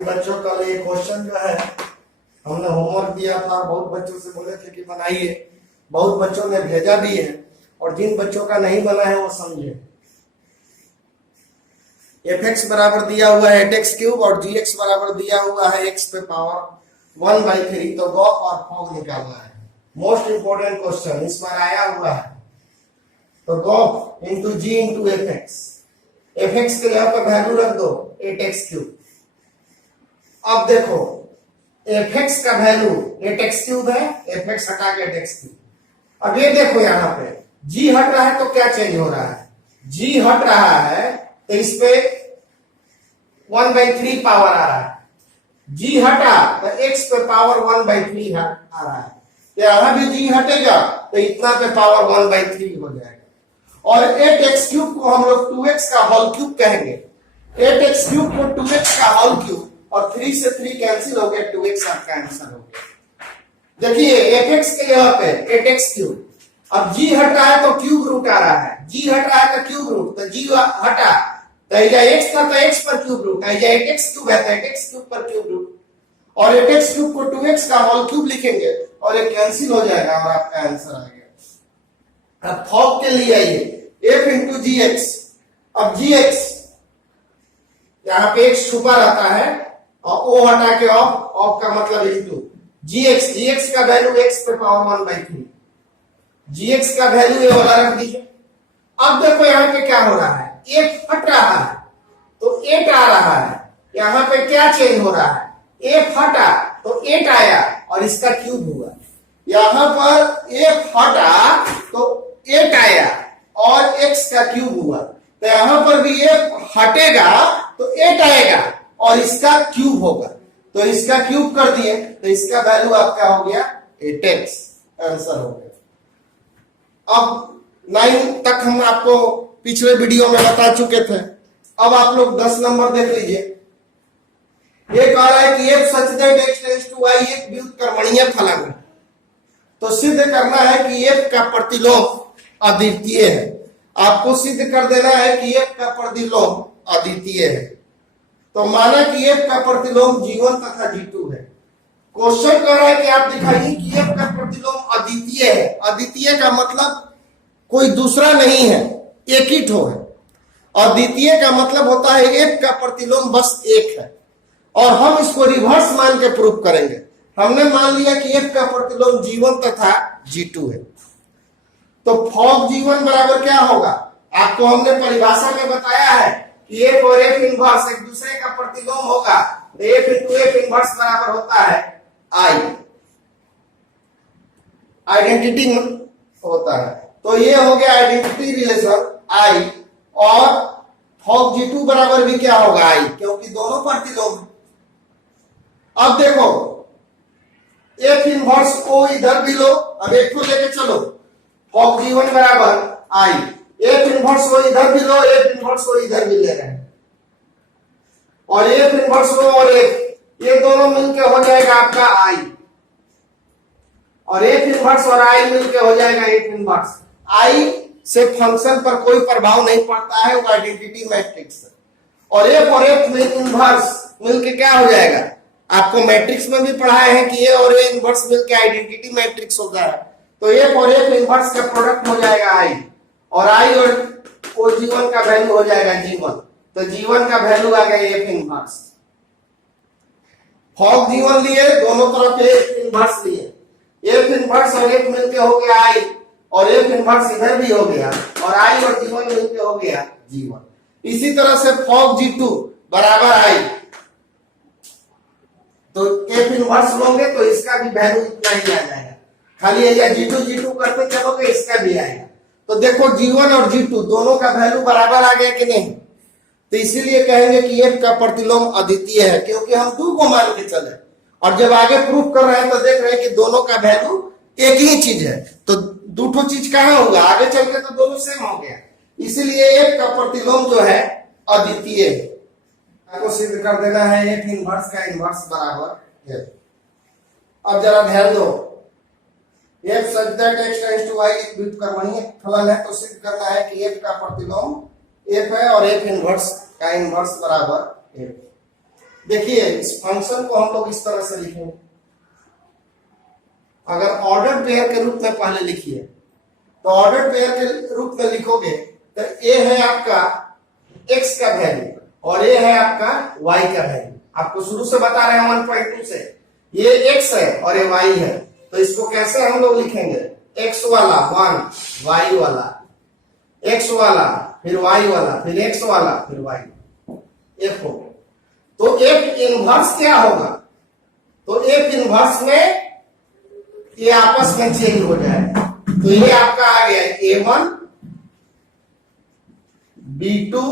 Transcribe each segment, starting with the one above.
बच्चों का ये क्वेश्चन जो है हमने होमवर्क दिया था, बहुत बच्चों से बोले थे कि बनाइए, बहुत बच्चों ने भेजा भी है और जिन बच्चों का नहीं बना है वो समझे। एफ एक्स बराबर दिया हुआ है 8x क्यूब और जी एक्स बराबर दिया हुआ है x पे पावर 1/3। तो गॉफ और फॉग निकालना है। मोस्ट इंपोर्टेंट क्वेश्चन इस बार आया हुआ है। तो गॉफ इंटू जी इंटू एफ एक्स के यहाँ पे वैल्यू रख दो 8x क्यूब। अब देखो एफ एक्स का वैल्यू 8x क्यूब है, एफ एक्स हटा के 8x क्यूब। अब ये देखो यहाँ पे जी हट रहा है तो क्या चेंज हो रहा है, जी हट रहा है तो इस पे 1/3 पावर आ रहा है, जी हटा तो x पे पावर 1/3 आ रहा है। तो यहां भी जी हटेगा तो इतना पे पावर 1/3 हो जाएगा। और 8x क्यूब को हम लोग 2x का होल क्यूब कहेंगे। 8x क्यूब को 2x का होल क्यूब और 3 से 3 कैंसिल हो गया, 2x आपका आंसर हो गया। देखिए fx के यहाँ पे 8x क्यूब, अब g हट रहा है तो क्यूब रूट आ रहा है, g हट रहा है तो क्यूब रूट, तो g हटा तो x था तो x पर क्यूब रूट, 8x क्यूब है तो 8x क्यूब पर क्यूब रूट। और 8x क्यूब को 2x का होल क्यूब लिखेंगे और ये कैंसिल हो जाएगा और आपका आंसर आ गया। अब फॉग के लिए आइए f इंटू जी एक्स। अब जी एक्स यहाँ पे x छुपा रहता है और o हटा के ऑफ का मतलब इंटू जी एक्स का वैल्यू x पे पावर 1/3, जी एक्स का वैल्यू ये वाला रख दीजिए। अब देखो यहाँ पे क्या हो रहा है, 8 हट रहा है तो 8 आ रहा है, यहाँ पे क्या चेंज हो रहा है, 8 हटा तो 8 आया और इसका क्यूब हुआ। यहाँ पर 8 हटा तो 8 आया और x का क्यूब हुआ। तो यहाँ पर भी 8 हटेगा तो 8 आएगा और इसका क्यूब होगा। तो इसका क्यूब कर दिए तो इसका वैल्यू आपका हो गया 8x, आंसर हो गया। अब 9 तक हम आपको पिछले वीडियो में बता चुके थे। अब आप लोग 10 नंबर देख लीजिए। ये कह रहा है कि f such that x tends to y एक व्युत्क्रमणीय फलन है। तो सिद्ध करना है कि f का प्रतिलोम अद्वितीय है। आपको सिद्ध कर देना है कि f का प्रतिलोम अद्वितीय है। तो माना कि f का प्रतिलोम g1 तथा g2 है। क्वेश्चन कह रहा है कि आप दिखाइए कि f का प्रतिलोम अद्वितीय है। अद्वितीय का मतलब कोई दूसरा नहीं है, एक ही ठो है। अद्वितीय का मतलब होता है f का प्रतिलोम बस एक है और हम इसको रिवर्स मान के प्रूफ करेंगे। हमने मान लिया कि f का प्रतिलोम g1 तथा g2 है। तो फॉग g1 बराबर क्या होगा, आपको हमने परिभाषा में बताया है कि f और f इनवर्स एक दूसरे का प्रतिलोम होगा। तो f इंटू f इनवर्स बराबर होता है I, आइडेंटिटी होता है। तो ये हो गया आइडेंटिटी रिलेशन I। और फॉग g2 बराबर भी क्या होगा I, क्योंकि दोनों प्रतिलोम है। अब देखो f इनवर्स को इधर भी लो, अब एक को लेके चलो। फॉग g1 बराबर I, f इनवर्स को इधर भी लो, f इनवर्स को इधर भी ले रहे हैं और f इनवर्स को और f ये दोनों मिलके हो जाएगा आपका I, और f इनवर्स और I मिलके हो जाएगा f इनवर्स। I से फंक्शन पर कोई प्रभाव नहीं पड़ता है, वो आइडेंटिटी मैट्रिक्स है। और f इनवर्स मिलके क्या हो जाएगा, आपको मैट्रिक्स में भी पढ़ाए हैं कि a और a इनवर्स मिलके आइडेंटिटी मैट्रिक्स होता है। तो f और f इनवर्स का प्रोडक्ट हो जाएगा I, और I और o g1 का वैल्यू हो जाएगा g1। तो g1 का वैल्यू आ गया f इनवर्स। फॉग g1 लिए, दोनों तरफ f इनवर्स लिए, f इनवर्स और f मिलके हो गया I, और f इनवर्स इधर भी हो गया और I और g1 मिलके हो गया g1। इसी तरह से फॉग g2 बराबर I, तो f इनवर्स लोगे तो इसका भी वैल्यू इतना ही आ जाएगा। खाली या g2 करते चलोगे इसका भी आएगा। तो देखो g1 और g2 दोनों का वैल्यू बराबर आ गया कि नहीं। तो इसीलिए कहेंगे कि f का प्रतिलोम अद्वितीय है, क्योंकि हम 2 को मान के चले और जब आगे प्रूफ कर रहे हैं तो देख रहे हैं कि दोनों का वैल्यू एक ही चीज है। तो दूठो चीज कहां होगा, आगे चल के तो दोनों सेम हो गया। इसीलिए f का प्रतिलोम जो है अद्वितीय है। आपको सिद्ध कर देना है f इनवर्स का इनवर्स बराबर f। अब जरा ध्यान दो, f such that x tends to y एक व्युत्क्रमणीय फलन है। तो सिद्ध करना है कि f का प्रतिलोम f है और f इनवर्स का इनवर्स बराबर f। देखिए इस फंक्शन को हम लोग इस तरह से लिखेंगे। अगर ऑर्डर पेयर के रूप में पहले लिखिए, तो ऑर्डर पेयर के रूप में लिखोगे तो ए है आपका x का वैल्यू और ये है आपका y का वैल्यू। आपको शुरू से बता रहे हैं 1.2 से, ये x है और ये y है, तो इसको कैसे हम लोग लिखेंगे? x वाला 1, y वाला, x वाला फिर y वाला फिर x वाला फिर y, f हो। तो f इनवर्स क्या होगा? तो f इनवर्स में ये आपस में चेंज हो जाएगा। तो ये आपका आ गया A1, B2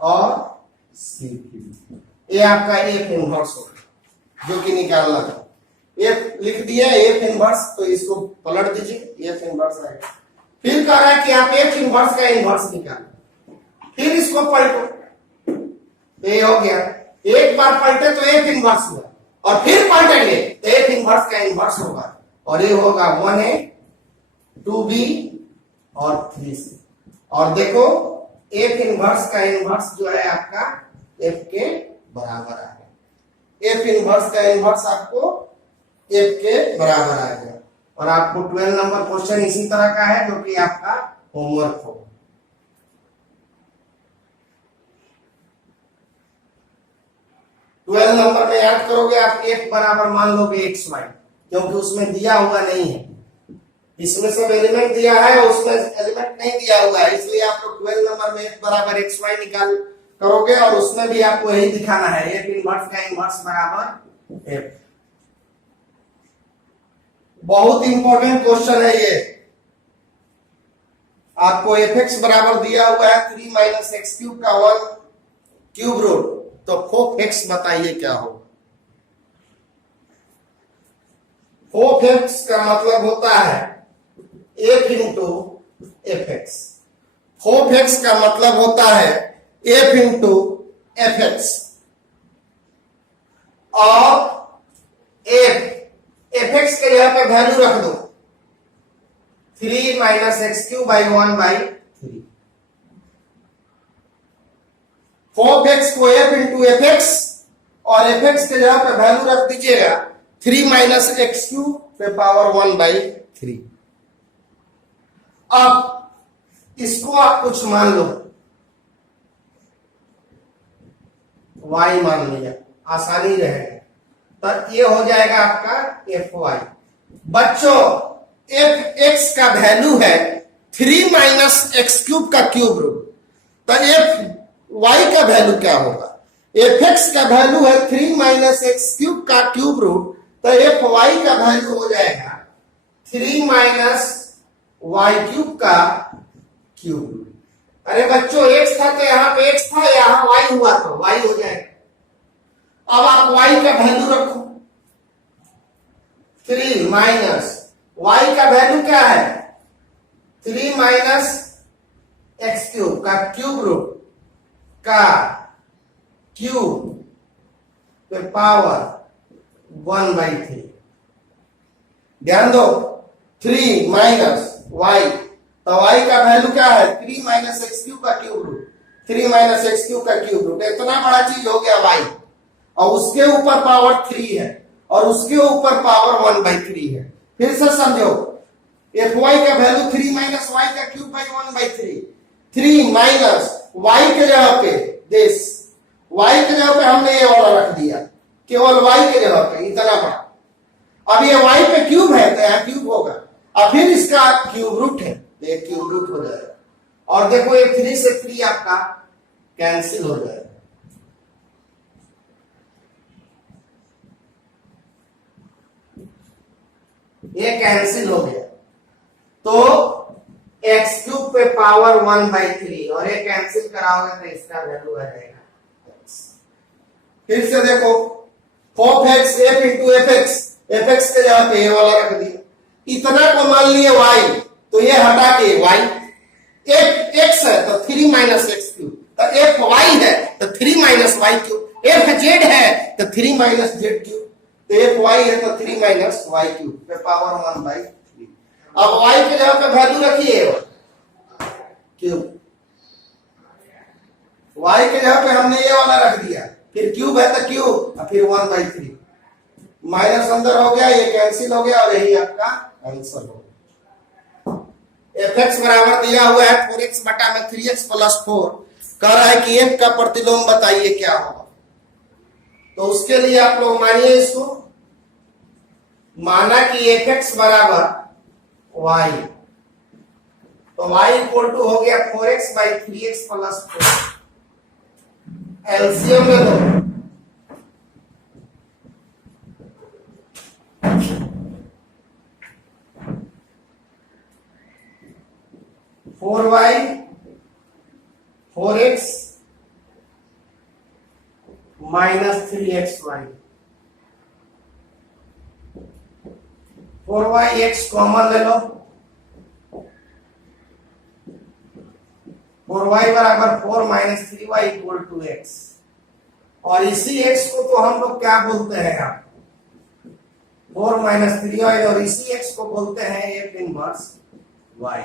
और C3। ये आपका F इनवर्स होगा जो कि निकालना था। F लिख दिया F इनवर्स, तो इसको पलट दीजिए, F इनवर्स आएगा। फिर कह रहा है कि आप F इनवर्स का इनवर्स निकालो, फिर इसको पलटो, तो ये हो गया। एक बार पलटे तो F इनवर्स हुआ और फिर पलटेंगे तो F इनवर्स का इनवर्स होगा और ये होगा 1A 2B और 3C। और देखो F इनवर्स का इनवर्स जो है आपका F के बराबर आ गया। F इनवर्स का इनवर्स आपको F के बराबर आ गया। और आपको 12 नंबर क्वेश्चन इसी तरह का है जो कि आपका होमवर्क हो। 12 नंबर में याद करोगे आप F बराबर मान लोगे XY, क्योंकि उसमें दिया हुआ नहीं है। इसमें सब एलिमेंट दिया है और उसमें एलिमेंट नहीं दिया हुआ है, इसलिए आप लोग 12 नंबर में F बराबर XY निकाल करोगे और उसमें भी आपको यही दिखाना है, F इनवर्स का इनवर्स बराबर F। बहुत इंपॉर्टेंट क्वेश्चन है ये। आपको fx बराबर दिया हुआ है 3 माइनस एक्स क्यूब का 1 क्यूब रूट, तो 4x बताइए क्या होगा? 4x का मतलब होता है f इंटू fx। 4x का मतलब होता है f इंटू fx और fx के जगह पे वैल्यू रख दो 3 minus X cube by 1 by 3। 4x को f इंटू fx और fx के जगह पे वैल्यू रख दीजिएगा 3 माइनस एक्स क्यूब पे पावर 1 बाई 3। अब इसको आप कुछ मान लो, y मान लिया, आसानी रहेगा, तो ये हो जाएगा आपका fy। बच्चों fx का वैल्यू है 3 माइनस एक्स क्यूब का क्यूब रूट, तो fy का वैल्यू क्या होगा? fx का वैल्यू है 3 माइनस एक्स क्यूब का क्यूब रूट, तो fy का वैल्यू हो जाएगा 3 माइनस y क्यूब का क्यूब। अरे बच्चों x था तो यहां पे x था, यहां y हुआ तो y हो जाएगा। अब आप y का वैल्यू रखो 3 माइनस y का वैल्यू क्या है? 3 माइनस एक्स क्यूब का क्यूब रूट का क्यूब पे पावर 1 बाई 3। ध्यान दो 3 माइनस y, तो y का वैल्यू क्या है? 3 माइनस एक्स क्यूब का cube root, 3 minus X cube का क्यूब रूट, इतना बड़ा चीज हो गया y, और उसके ऊपर पावर 3 है और उसके ऊपर पावर 1 बाई 3 है। फिर से समझो, fy का वैल्यू 3 माइनस y का cube by 1 by 3, 3 minus y के जगह पे दिस, y के जगह पे हमने ये वाला रख दिया, केवल y के जगह पे इतना बड़ा। अब ये y पे क्यूब है तो यहाँ क्यूब होगा, और फिर इसका क्यूब रूट है तो ये क्यूब रूट हो जाएगा। और देखो ये 3 से 3 आपका कैंसिल हो जाएगा। ये कैंसिल हो गया, तो एक्स क्यूब पे पावर 1 बाई 3 और ये कैंसिल कराओगे तो इसका वैल्यू आ जाएगा। फिर से देखो 4x f into fx, fx के जगह पे ये वाला रख दिया, इतना को मान लिए y, तो ये हटा के y, f x है तो 3 माइनस एक्स क्यूब, तो f y है तो 3 minus y cube, f z है तो 3 माइनस z क्यूब, तो f y है तो 3 माइनस y क्यूब पे पावर 1 बाई 3। अब y के जगह पे वैल्यू रखिए क्यूब, y के जगह पे हमने ये वाला रख दिया फिर क्यूब है तो क्यूब, और फिर 1/3 माइनस अंदर हो गया, ये कैंसिल हो गया और यही आपका आंसर हो गया। fx बराबर दिया हुआ है 4x बटा में 3x प्लस 4, कह रहा है कि f का प्रतिलोम बताइए क्या होगा। तो उसके लिए आप लोग मानिए इसको, माना कि fx बराबर y, तो y इक्वल टू हो गया 4x by 3x plus 4। LCM ले लो, 4y 4x minus 3xy, 4y x common ले लो, 4y बराबर 4 minus 3y equal to x, और इसी x को तो हम लोग क्या बोलते हैं आप 4 माइनस 3y, और इसी x को बोलते हैं f इनवर्स y,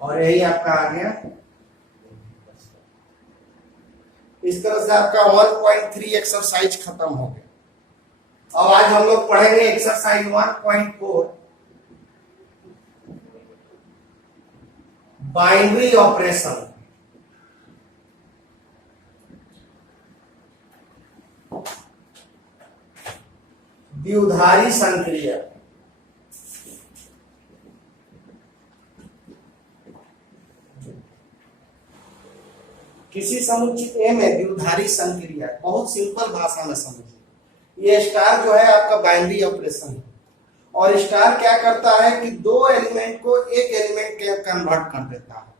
और यही आपका आ गया। इस तरह से आपका 1.3 एक्सरसाइज खत्म हो गया। अब आज हम लोग पढ़ेंगे एक्सरसाइज 1.4 बाइनरी ऑपरेशन। द्विधारी संक्रिया। किसी समुचित ए में द्विधारी संक्रिया, बहुत सिंपल भाषा में समझिए। ये स्टार जो है आपका बाइनरी ऑपरेशन है, और स्टार क्या करता है कि दो एलिमेंट को एक एलिमेंट में कन्वर्ट कर देता है,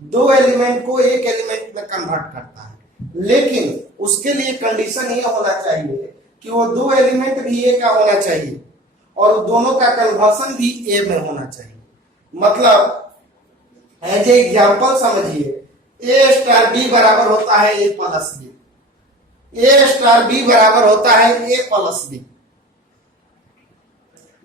दो एलिमेंट को एक एलिमेंट में कन्वर्ट करता है, लेकिन उसके लिए कंडीशन ये होना चाहिए कि वो दो एलिमेंट भी ए का होना चाहिए और दोनों का कन्वर्सन भी ए में होना चाहिए। मतलब एज ए एग्जाम्पल समझिए, ए स्टार बी बराबर होता है ए plus B, A star B बराबर होता है ए प्लस बी।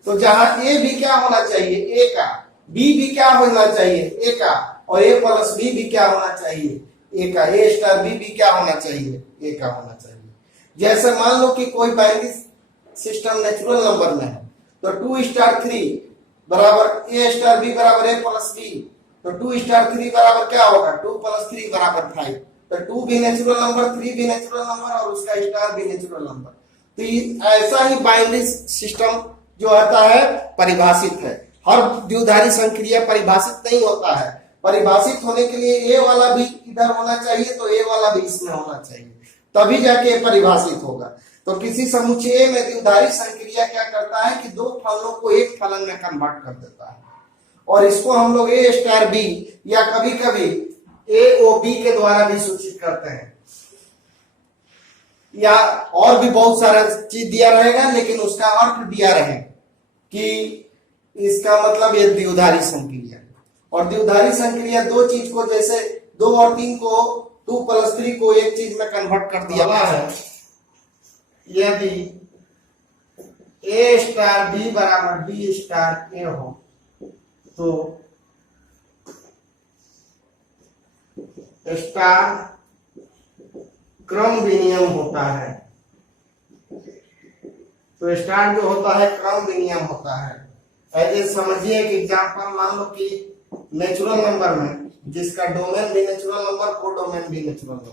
तो जहां ए भी क्या होना चाहिए ए का, बी भी क्या होना चाहिए ए का, और ए प्लस बी भी क्या होना चाहिए ए का, ए स्टार बी भी क्या होना चाहिए ए का होना चाहिए। जैसे मान लो कि कोई बाइनरी सिस्टम नेचुरल नंबर में है, तो 2 स्टार 3 बराबर ए स्टार बी बराबर ए प्लस बी, तो 2 स्टार 3 बराबर क्या होगा 2 प्लस 3 बराबर 5। तो 2 भी नेचुरल नंबर, 3 भी नेचुरल नंबर, और उसका स्टार भी नेचुरल नंबर। तो ऐसा ही बाइनरी सिस्टम जो आता है परिभाषित है। हर द्विधारी संक्रिया परिभाषित नहीं होता है, परिभाषित होने के लिए ए वाला भी इधर होना चाहिए, तो ए वाला भी इसमें होना चाहिए, तभी जाके परिभाषित होगा। तो किसी समुच्चय में द्विधारी संक्रिया क्या करता है कि दो फलनों को एक फलन में कन्वर्ट कर देता है, और इसको हम लोग ए स्टार बी या कभी कभी ए ओ बी के द्वारा भी सूचित करते हैं, या और भी बहुत सारा चीज दिया रहेगा, लेकिन उसका अर्थ दिया रहेगा कि इसका मतलब ये द्विधारी संक्रिया। और द्विधारी संक्रिया दो चीज को, जैसे 2 और 3 को 2 प्लस 3 को एक चीज में कन्वर्ट कर दिया है। यदि ए स्टार बी बराबर बी स्टार ए हो, तो स्टार क्रम विनियम होता है। तो स्टार जो होता है क्रम विनियम होता है। ऐसे समझिए कि एग्जाम्पल मान लो कि नेचुरल नंबर में जिसका डोमेन भी नेचुरल नंबर, को डोमेन भी नेचुरल नंबर,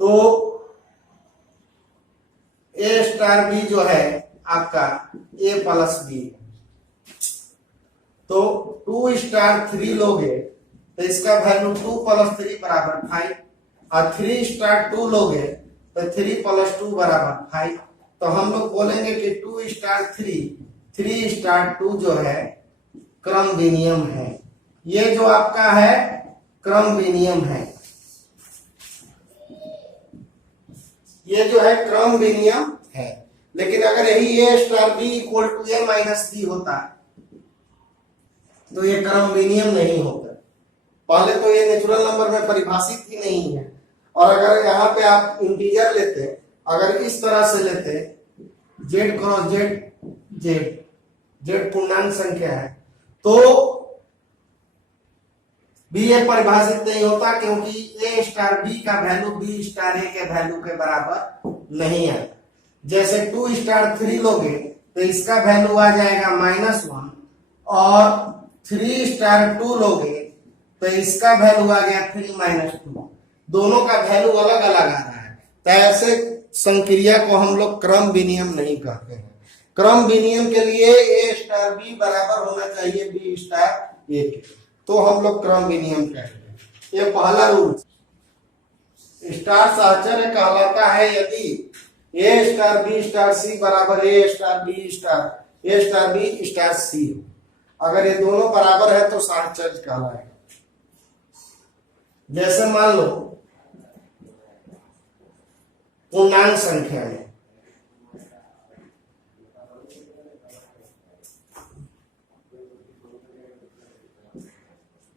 तो ए स्टार बी जो है आपका ए प्लस बी, तो 2 स्टार 3 लोगे तो इसका वैल्यू 2 प्लस 3 बराबर 5, और 3 स्टार 2 लोगे तो 3 प्लस 2 बराबर 5। तो हम लोग बोलेंगे कि 2 स्टार 3 स्टार 2 जो है क्रम विनियम है। ये जो आपका है क्रम विनियम है, ये जो है क्रम विनियम है। लेकिन अगर यही A star B equal to A minus B होता तो ये क्रम विनियम नहीं होता। पहले तो ये नेचुरल नंबर में परिभाषित ही नहीं है, और अगर यहाँ पे आप इंटीजर लेते, अगर इस तरह से लेते जेड क्रॉस जेड, जेड पूर्णांक संख्या है, तो बी ए परिभाषित नहीं होता क्योंकि ए स्टार बी का वैल्यू बी स्टार ए के वैल्यू के बराबर नहीं है। जैसे 2 स्टार 3 लोगे तो इसका वैल्यू आ जाएगा -1 और 3 स्टार 2 लोगे तो इसका वैल्यू आ गया 3 - 2। दोनों का वैल्यू अलग अलग आ रहा है। तो ऐसे संक्रिया को हम लोग क्रम विनिमय नहीं कहते हैं। क्रम विनिमय के लिए ए स्टार बी बराबर होना चाहिए बी स्टार ए के, तो हम लोग क्रम विनिमय कहते हैं। ये पहला रूल। स्टार साहचर्य कहलाता है यदि ए स्टार बी स्टार सी बराबर ए स्टार बी स्टार सी। अगर ये दोनों बराबर है तो साहचर्य कहलाएगा। जैसे मान लो पूर्णांक संख्या में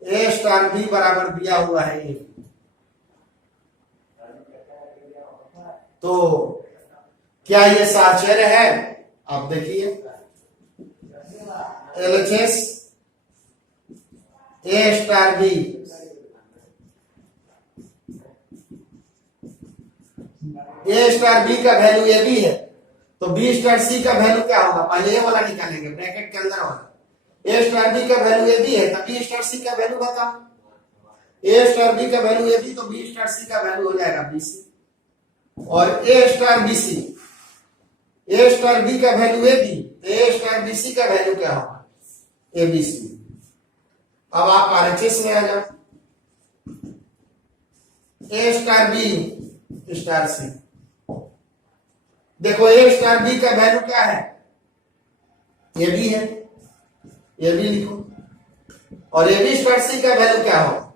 ए स्टार बी बराबर दिया हुआ है ए, तो क्या ये साहचर्य है? आप देखिए LHS A star B A star B का वैल्यू ए बी है तो बी स्टार सी का वैल्यू क्या होगा? पहले ये वाला निकालेंगे ब्रैकेट के अंदर वाला। ए स्टार बी का वैल्यू ए बी है तो बी स्टार सी का वैल्यू बताओ। ए स्टार बी का वैल्यू ए बी तो बी स्टार सी का वैल्यू हो जाएगा बी सी। और A star B C, A star B का value A B, A star B C का वैल्यू क्या होगा? A B C. अब आप RHS में आ जाओ। ए स्टार बी स्टार सी, देखो ए स्टार बी का वैल्यू क्या है? ए बी है, ए बी लिखो। और ए बी स्टार सी का वैल्यू क्या होगा?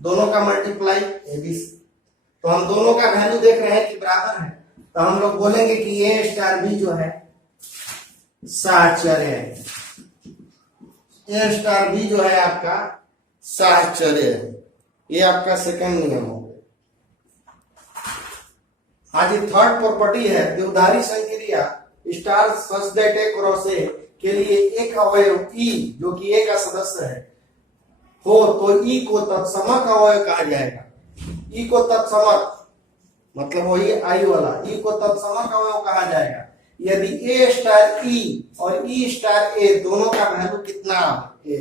दोनों का मल्टीप्लाई ए बी सी। तो हम दोनों का वैल्यू देख रहे हैं कि बराबर है, तो हम लोग बोलेंगे कि ए स्टार बी जो है साहचर्य है। ए स्टार बी जो है आपका साहचर्य है। ये आपका सेकंड नियम हो गया। आज थर्ड प्रॉपर्टी है द्विधारी संक्रिया star such that A cross A के लिए एक अवयव ई जो कि ए का सदस्य है हो तो ई को तत्समक अवयव कहा जाएगा। ई को तत्समक मतलब वही आई वाला, ई को तत्समक अवयव कहा जाएगा यदि ए स्टार ई और ई स्टार ए दोनों का वैल्यू कितना है।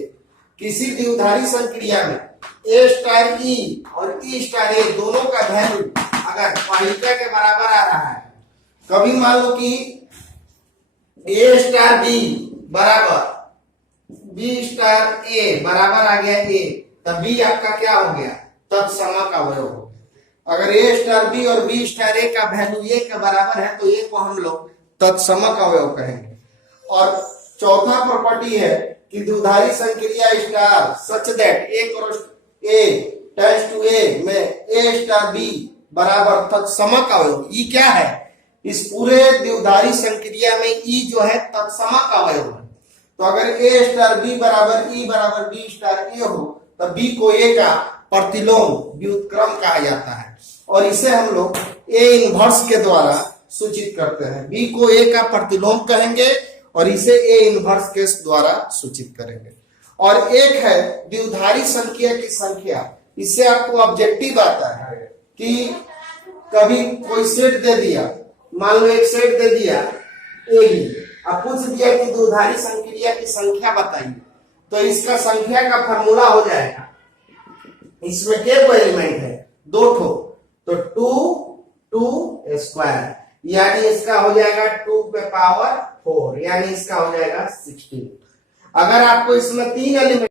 किसी द्विधारी संक्रिया में ए स्टार ई और ई स्टार ए दोनों का वैल्यू अगर पाहिका के बराबर आ रहा है, कभी मान लो कि ए स्टार बी बराबर बी स्टार ए बराबर आ गया ए, तब बी आपका क्या हो गया? तत्समक अवयव हो गया। अगर ए स्टार बी और बी स्टार ए का वैल्यू ए के बराबर है तो ए को हम लोग तत्समक अवयव कहेंगे। और चौथा प्रॉपर्टी है कि द्विधारी संक्रिया star such that A tends to A में ए स्टार बी बराबर तत्समक अवयव। ई क्या है? इस पूरे द्विधारी संक्रिया में ई जो है तत्समक अवयव है। तो अगर ए स्टार बी बराबर ई बराबर बी स्टार ए हो तो बी को ए का प्रतिलोम व्युत्क्रम कहा जाता है और इसे हम लोग ए इनवर्स के द्वारा सूचित करते हैं। बी को ए का प्रतिलोम कहेंगे और इसे ए इनवर्स के द्वारा सूचित करेंगे। और एक है द्विधारी संख्या की संख्या, इससे आपको ऑब्जेक्टिव आता है कि कभी कोई सेट दे दिया, मान लो एक सेट दे दिया ए ही, अब पूछ दिया कि द्विधारी संक्रिया की संख्या बताइए, तो इसका संख्या का फॉर्मूला हो जाएगा। इसमें क्या एलिमेंट है? 2 ठो, तो 2 स्क्वायर यानी इसका हो जाएगा 2 पे पावर 4 यानी इसका हो जाएगा 16। अगर आपको इसमें 3 एलिमेंट